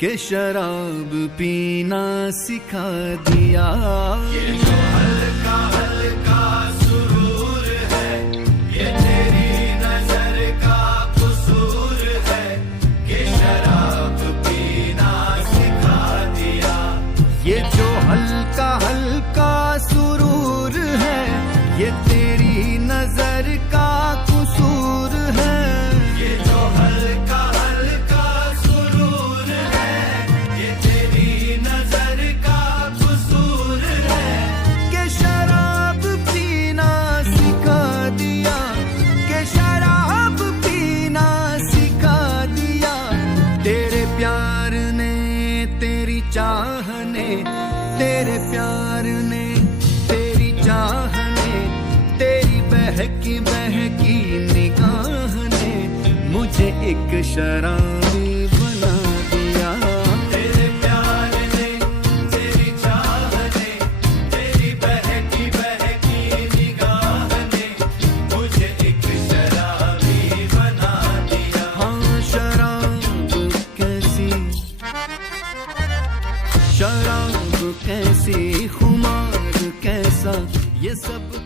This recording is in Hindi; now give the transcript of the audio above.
कि शराब पीना सिखा दिया। ये जो हल्का हल्का सुरूर है, ये तेरी नजर का कसूर है कि शराब पीना सिखा दिया। ये जो हल्का हल्का सुरूर है, ये तेरी नजर का कसूर है। ये जो हल्का हल्का सुरूर है, ये तेरी नजर का कसूर है कि शराब पीना सिखा दिया, कि शराब पीना सिखा दिया। तेरे प्यार ने, तेरी चाह ने, तेरे प्यार ने, तेरी चाह ने, तेरी बहकी बहकी निगाह ने मुझे एक शराबी बना दिया। तेरे प्यार ने, तेरी चाह ने, तेरी बहकी बहकी निगाह ने मुझे एक शराबी बना दिया। हाँ, शराब कैसी, शराब कैसी, खुमार कैसा, ये सब